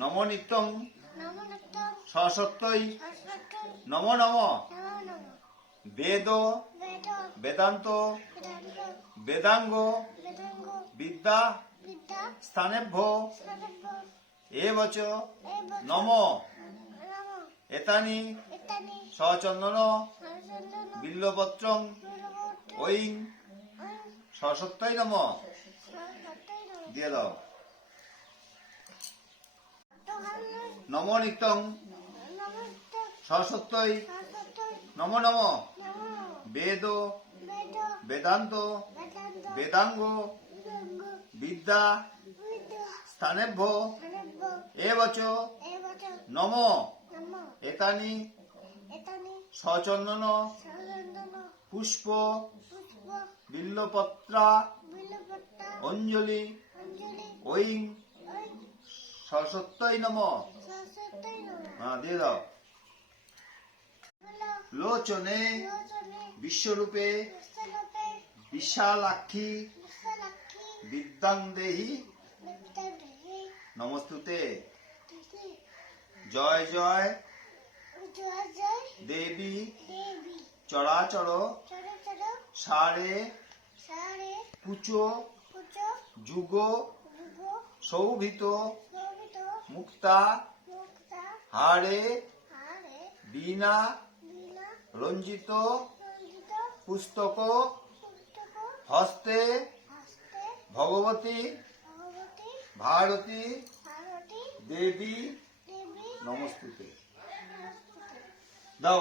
নমো নিত্যং নমোনিত্যং সসত্যই সরস্বতী নমো নম নমো নমঃ বেদ বেদ বেদান্ত বেদান্ত বেদাঙ্গ বেদাঙ্গ বিদ্যা বিদ্যা স্থানেভ্য সর্ব এবচ এব নম নমঃ এতানি ইত্যাদি সচন্দন সরচন্দন বিল্লপত্রং গুরুবুদ্ধ ঐং সসত্যই নম সরস্বতী নমঃ দিয়ে দাও। তহান্নর নমো নিত্যং নমোনিত্যং সসত্যই সরস্বতী নমো নম নমো বেদ বেদ বেদান্ত বেদান্ত বেদাঙ্গ বেদাঙ্গ বিদ্যা বিদ্যা স্থানেভ্য সর্ব এবচ এব নম নমঃ এতানি এতানি সচন্দন সরচন্দন পুষ্প পুষ্প বিল্লপত্রা বিল্বপত্র অঞ্জলি অঞ্জলি ঐং ওই সসত্যই নম সরস্বতী নমঃ দিয়ে দাও। বলো লোচনে লোচনে বিশ্বরূপে বিশ্বলোকে বিশালাক্ষী বিশ্বলক্ষ্মী বিদ্যাং দেহি বিদ্যাদেহী নমস্তুতে। তিথি জয় জয় জয় জয় দেবী দেবী চরাচর চর চর সারে সারে কুচো পুজো যুগ যুগ শোভিত শোভিত মুক্তা মুক্তা হারে হারে বীণা বীণা রঞ্জিত রঞ্জিত পুস্তক পুস্তক হস্তে হস্তে ভগবতী ভগবতী ভারতী ভারতী দেবী দেবী নমস্তুতে। দাও।